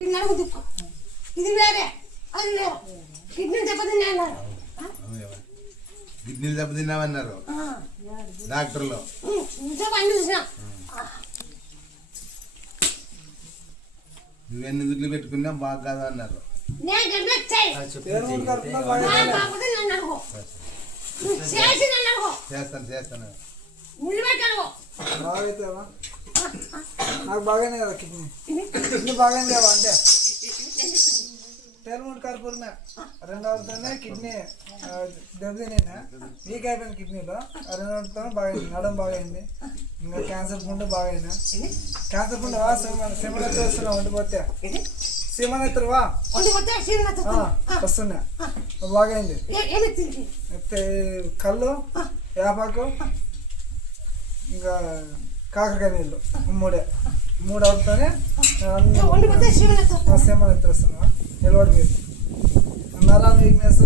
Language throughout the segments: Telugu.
ఇది నడుము దిక్కు. ఇది వేరే. అది వేరు. కిడ్నీ దెబ్బతిన్నా అన్నారు కిడ్నీలు దెబ్బతిన్నామన్నారు డాక్టర్లు? ఇంకా పని చూసినా. నువ్వెన్ని దుడ్లు పెట్టుకున్నా బాగా కాదు అన్నారు చేస్తాను చేస్తాను. నాకు బాగానే కదా కిడ్నీ. కిడ్నీ బాగానే కదా అంటే? టెల్మూడ్ కర్పూరమే. రెండవతోనే కిడ్నీ దెబ్బతినేనా వీక్ అయిపోయింది కిడ్నీలో. రెండవతోనే బాగైంది. నడం బాగైంది. ఇంకా క్యాన్సర్ పుండు బాగైనా క్యాన్సర్ పుండు వా సిమనెత్తురు వస్తున్నా ఉండిపోతే. సిమనెత్తురువా వస్తున్నా. బాగైంది. కళ్ళు వేపాకు ఇంకా కాకరకాయ నీళ్ళు మూడే. మూడు అవుతానే సేమలు ఎత్తుస్తున్నా నిలబడి మీరు నరాల వీక్నెస్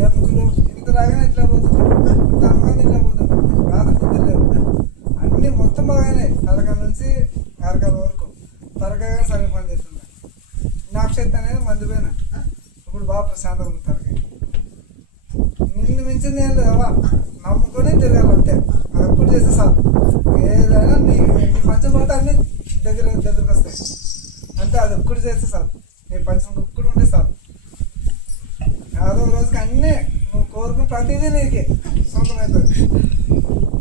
ఎముకలు ఇంత రాగానే ఇట్లా పోతుంది ఇంత అనుమానం ఇట్లా పోతుంది బాధ లేదు. అన్నీ మొత్తం బాగానే. తలకాయ నుంచి అరకాల వరకు. తలకాయ సరిగ్గా పని చేస్తుంది నాకు శక్తి అనేది మంది పోయిన. ఇప్పుడు బాగా ప్రశాంతంగా ఉంది తలకాయ నిన్ను మించింది ఏం అలా నమ్ముకొని తిరగాలి అంతే. అది అప్పుడు చేస్తే చాలు. ఏదైనా నీ నీ పంచం పోతే అన్ని దగ్గర దగ్గరకు వస్తాయి. అంటే అది ఒక్కటి చేస్తే చాలు. నీ పంచం ఒక్కడు ఉంటే చాలు. యాదో రోజుకి అన్నీ నువ్వు కోరుకున్న ప్రతిదీ నీకే. సొంతమవుతుంది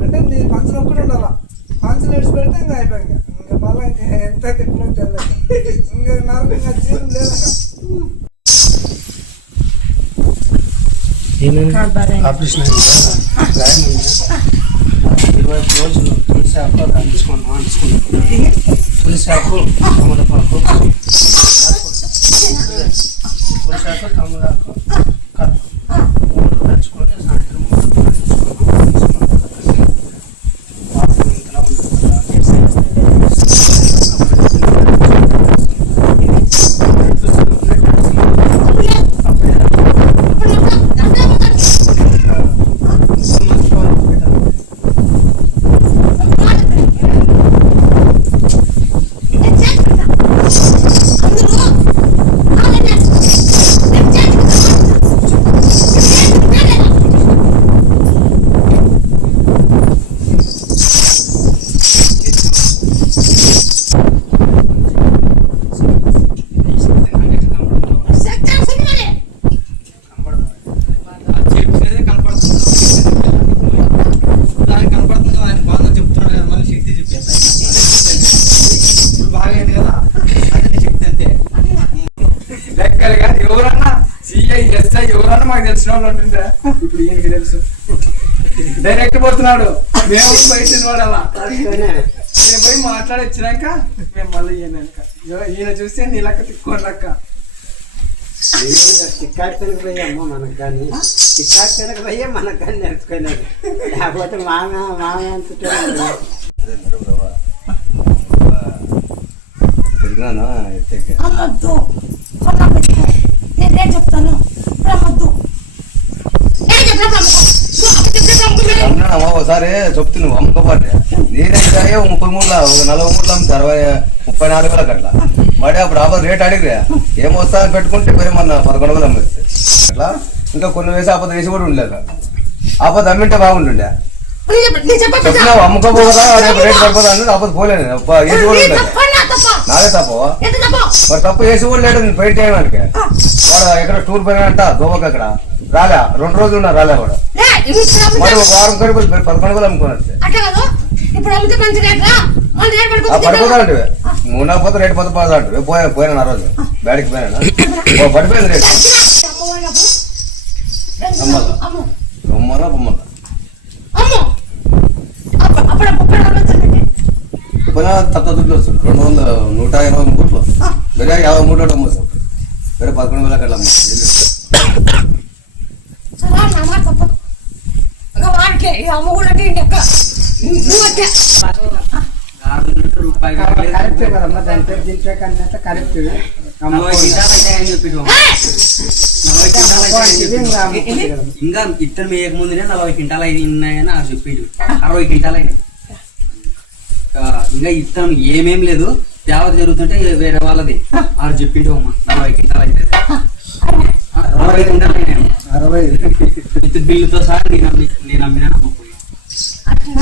అంటే నీ పంచం ఒక్కటి ఉండాలా? పంచం నడిచి పెడితే ఇంకా అయిపోయింది. ఇంకా మళ్ళీ ఇంకా ఎంత తిప్పులో తెలియదు ఇంకా నాకు ఇంకా జీవితం లేదు ఇంకా ఆపరేషన్ గాయం ఇరవై రోజులు తులసి ఆకు అది అంచుకున్నాం అంచుకున్నాం తులసి ఆకు తమలపాకు తులసి ఆకు తమలపాకు కప్పు మూడు అంచుకొని సాయంత్రం మూడు అంచుకున్నాం అంచుకున్నాం వాసన ఇంతలా చెప్పేది కనపడుతుంది దానికి కనపడుతుంది ఆయన బాగా చెప్తున్నాడు కదా మళ్ళీ శక్తి చెప్పేది ఇప్పుడు బాగా అయింది కదా అదే శక్తి అంతే లెక్కలు కాదు ఎవరన్నా సిఐ ఎస్ఐ ఎవరన్నా మాకు తెలిసిన వాళ్ళు ఉంటుందా ఇప్పుడు ఈయనకి తెలుసు. డైరెక్ట్ పోతున్నాడు. మేము బయట వాడాలా ఈయన పోయి మాట్లాడి వచ్చినాక మేము మళ్ళీ ఈయన వెనక. ఇగో ఈయన చూస్తే నీ లెక్క తిక్కోండి లెక్క చిక్కాడికి పోయామ్మా మనకు కానీ చిక్కాడికి పోయే మనకు కానీ నేర్చుకోలేదు లేకపోతే మామ మామ అమ్మద్దు. కొన్న పెట్టే నేను చెప్తాను ఇప్పుడు అమ్మద్దు ఏం చెప్పినప్పుడు అమ్ముకో నువ్వు అప్పుడు చెప్పినప్పుడు అమ్ముకునే అమ్మా ఒకసారి చెప్తున్నావు నువ్వు నేనే ఒక ముప్పై మూడు ఒక నలభై మూడు అమ్ముతా అరవై ముప్పై నాలుగు వేలకు అట్లా మరి అప్పుడు ఆఫర్ రేట్ అడిగిరా? ఏం వస్తా అని పెట్టుకుంటే మరి మన పదకొండు వేలు అమ్మేస్తే అట్లా? ఇంకా కొన్ని వేసి ఆపద వేసి కూడా ఉండలేదు ఆపద అమ్మింటే బాగుంటుండే. అమ్ముకోపోదా? రేపు రేట్ పడిపోదా? అని పోలేను అబ్బా, వేసి కూడా నాదే తప్పు? తప్ప? మరి తప్పు వేసి కూడా లేడు నేను పెయింట్ చేయడానికి వాడు ఎక్కడ టూర్ పోయినంట గోవాకి అక్కడ. రాలే. రెండు రోజులు ఉన్నా రాలే వాడు. మరి ఒక వారం కడుపు పదకొండు వేలు అమ్ముకున్నాడు అట్లా కాదు. ఇప్పుడు అమ్మితే మంచి రేట్ రా. మళ్ళీ రేట్ ఆ పడిపోతుంది పడిపోతా అంటే మూడు పోతే రేటు పోతే అంటే పోయా పోయినా ఆ రోజు. బ్యాడికి పోయినా పడిపోయింది రేటు. అమ్మలా? అమ్ము. బొమ్మలా బొమ్మలా అమ్ము అప్పుడు అప్పుడు ముప్పై రోజులు వచ్చిందండి పోయినా తక్కువ దుడ్లు వస్తుంది. రెండు వందల నూట ఇరవై మూట్లు వేరే యాభై మూట్లు అమ్మచ్చు వేరే పదకొండు వేల అట్లా అమ్మచ్చు సరే నా మాట తప్పదు ఇంకా వాడికే ఈ అమ్మ కూడా అంటే ఇంకెక్క. నువ్వు వచ్చే. ఆరు నుండి రూపాయి కరెక్ట్ కదమ్మా దాని పేరు దీంట్లో కన్నా కరెక్ట్. ఇంకా ఇత్తనం వేయక ముందునే నలభై క్వింటాలు అయి ఉన్నాయని ఆ చెప్పాడు అరవై క్వింటాలు అయినాయి ఇంకా ఇస్తాను ఏమేం లేదు. తేవత జరుగుతుంటే వేరే వాళ్ళది. వారు చెప్పిండు నలభై క్వింటాలు అయితే. అరవై. క్వింటాలు అరవై. విద్యుత్ బిల్లుతో సహా నేను నమ్మిన నేను అమ్మినాను అమ్మ